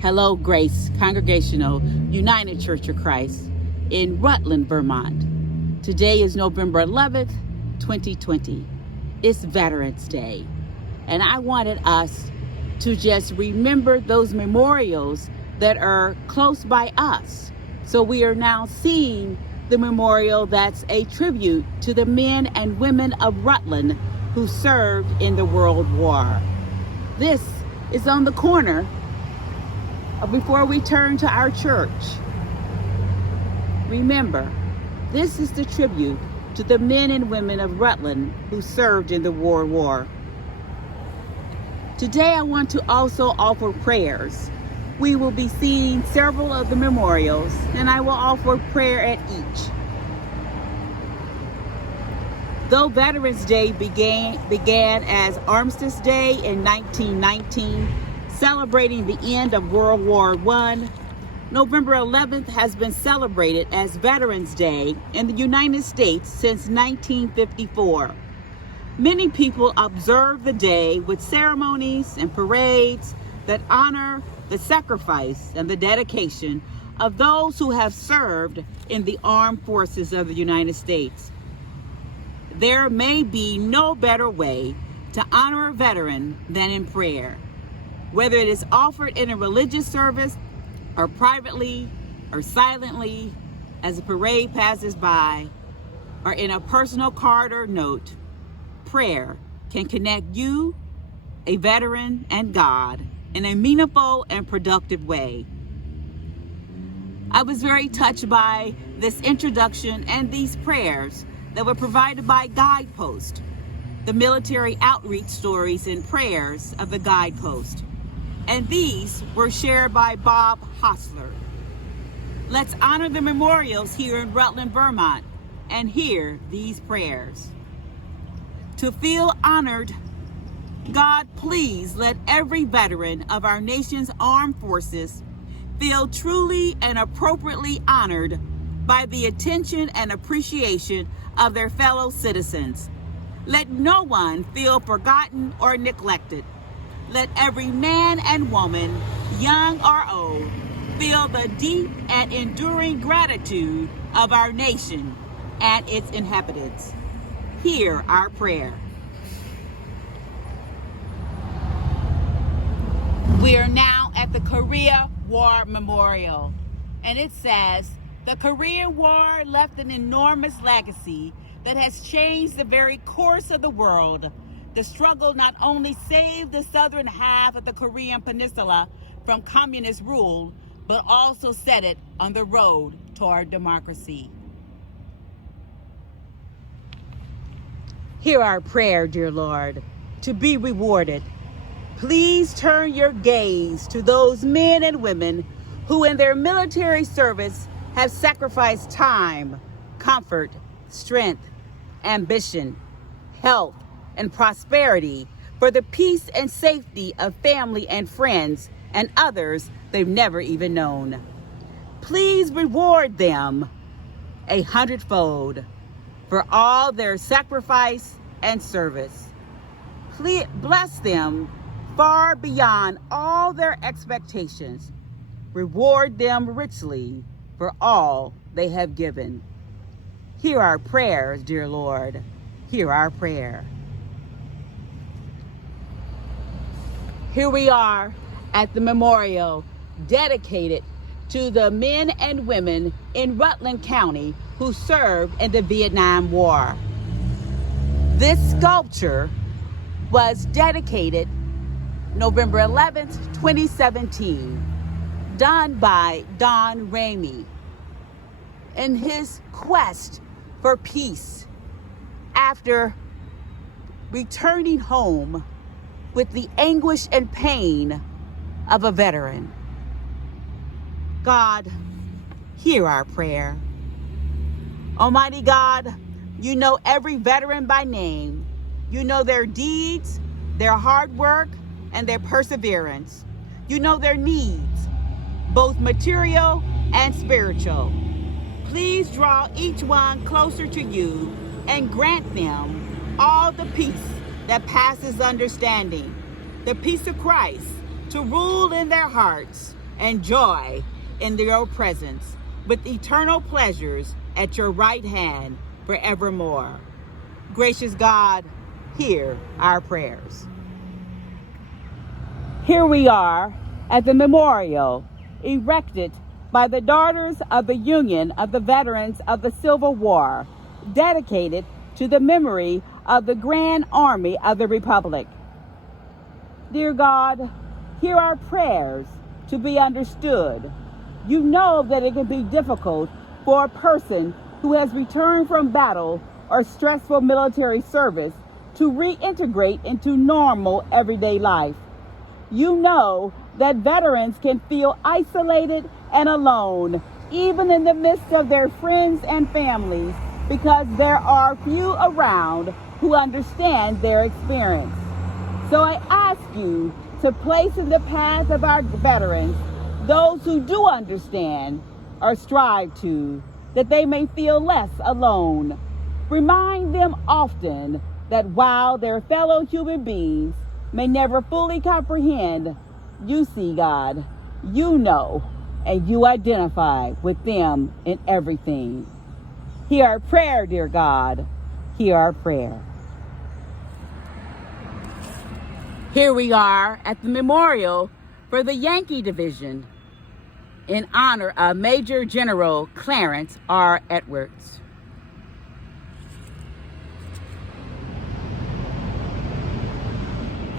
Hello, Grace Congregational United Church of Christ in Rutland, Vermont. Today is November 11th, 2020. It's Veterans Day. And I wanted us to just remember those memorials that are close by us. So we are now seeing the memorial that's a tribute to the men and women of Rutland who served in the World War. This is on the corner before we turn to our church. Remember, this is the tribute to the men and women of Rutland who served in the World War. Today I want to also offer prayers. We will be seeing several of the memorials, and I will offer prayer at each. Though Veterans Day began as Armistice Day in 1919, celebrating the end of World War I, November 11th has been celebrated as Veterans Day in the United States since 1954. Many people observe the day with ceremonies and parades that honor the sacrifice and the dedication of those who have served in the armed forces of the United States. There may be no better way to honor a veteran than in prayer, whether it is offered in a religious service or privately or silently as a parade passes by, or in a personal card or note. Prayer can connect you, a veteran, and God in a meaningful and productive way. I was very touched by this introduction and these prayers that were provided by Guidepost, the military outreach stories and prayers of the Guidepost. And these were shared by Bob Hostler. Let's honor the memorials here in Rutland, Vermont, and hear these prayers. To feel honored, God, please let every veteran of our nation's armed forces feel truly and appropriately honored by the attention and appreciation of their fellow citizens. Let no one feel forgotten or neglected. Let every man and woman, young or old, feel the deep and enduring gratitude of our nation and its inhabitants. Hear our prayer. We are now at the Korea War Memorial, and it says, "The Korean War left an enormous legacy that has changed the very course of the world. The struggle not only saved the southern half of the Korean Peninsula from communist rule, but also set it on the road toward democracy." Hear our prayer, dear Lord, to be rewarded. Please turn your gaze to those men and women who in their military service have sacrificed time, comfort, strength, ambition, health, and prosperity for the peace and safety of family and friends and others they've never even known. Please reward them 100-fold for all their sacrifice and service. Please bless them far beyond all their expectations. Reward them richly for all they have given. Hear our prayers, dear Lord. Hear our prayer. Here we are at the memorial dedicated to the men and women in Rutland County who served in the Vietnam War. This sculpture was dedicated November 11th, 2017, done by Don Ramey in his quest for peace after returning home with the anguish and pain of a veteran. God, hear our prayer. Almighty God, you know every veteran by name. You know their deeds, their hard work, and their perseverance. You know their needs, both material and spiritual. Please draw each one closer to you and grant them all the peace that passes understanding, the peace of Christ to rule in their hearts. and joy in your presence, with eternal pleasures at your right hand forevermore. Gracious God, hear our prayers. Here we are at the memorial erected by the Daughters of the Union of the Veterans of the Civil War, dedicated to the memory of the Grand Army of the Republic. Dear God, hear our prayers to be understood. You know that it can be difficult for a person who has returned from battle or stressful military service to reintegrate into normal everyday life. You know that veterans can feel isolated and alone, even in the midst of their friends and families, because there are few around who understand their experience. So I ask you to place in the path of our veterans those who do understand or strive to, that they may feel less alone. Remind them often that while their fellow human beings may never fully comprehend, you see, God, you know, and you identify with them in everything. Hear our prayer, dear God. Hear our prayer. Here we are at the memorial for the Yankee Division in honor of Major General Clarence R. Edwards.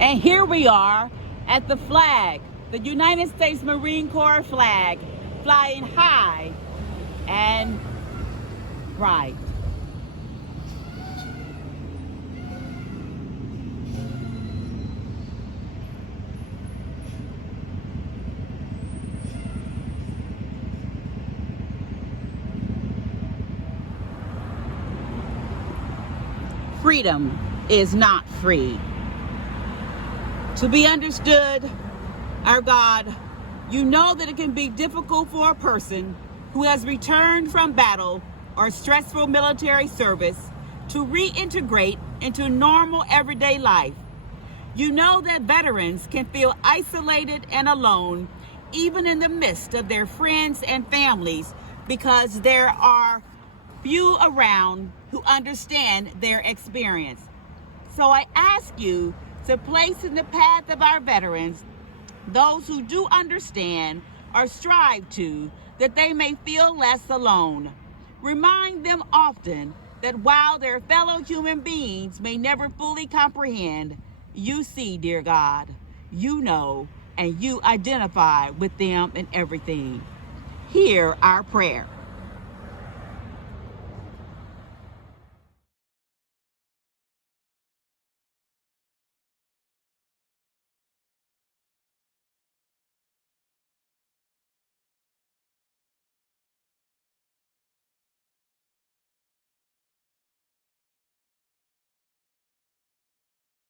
And here we are at the flag, the United States Marine Corps flag, flying high and bright. Freedom is not free. To be understood, our God, you know that it can be difficult for a person who has returned from battle or stressful military service to reintegrate into normal everyday life. You know that veterans can feel isolated and alone, even in the midst of their friends and families, because there are few around who understand their experience. So I ask you to place in the path of our veterans those who do understand or strive to, that they may feel less alone. Remind them often that while their fellow human beings may never fully comprehend, you see, dear God, you know, and you identify with them in everything. Hear our prayer.